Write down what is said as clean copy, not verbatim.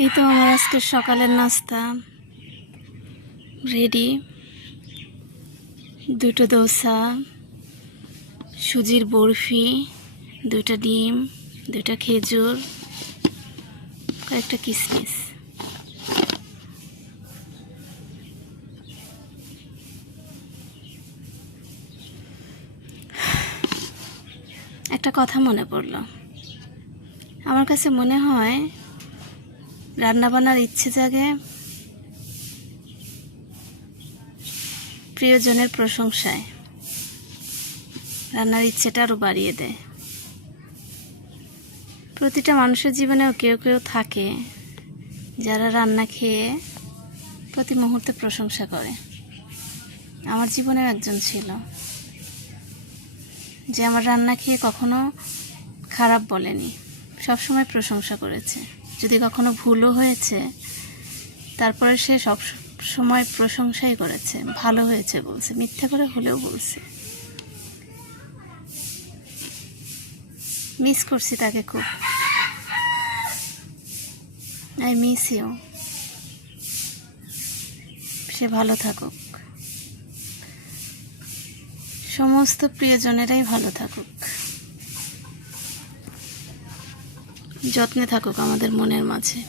এই তো আমার আজকের সকালের নাস্তা রেডি। দুটো দোসা, সুজির বরফি, দুটো ডিম, দুটো খেজুর, কয়েকটা কিশমিশ। একটা কথা মনে পড়ল, আমার কাছে মনে হয় রান্নাবান্নার ইচ্ছে জাগে প্রিয়জনের প্রশংসায়, রান্নার ইচ্ছেটা আরও বাড়িয়ে দেয়। প্রতিটা মানুষের জীবনেও কেউ কেউ থাকে যারা রান্না খেয়ে প্রতি মুহূর্তে প্রশংসা করে। আমার জীবনেও একজন ছিল যে আমার রান্না খেয়ে কখনো খারাপ বলেনি, সবসময় প্রশংসা করেছে। যদি কখনো ভুলও হয়েছে তারপরে সে সব সময় প্রশংসাই করেছে, ভালো হয়েছে বলছে, মিথ্যা করে হলেও বলছে। মিস করছি তাকে খুব। I miss you. সে ভালো থাকুক, সমস্ত প্রিয়জনেরাই ভালো থাকুক, যত্নে থাকুক আমাদের মনের মাঝে।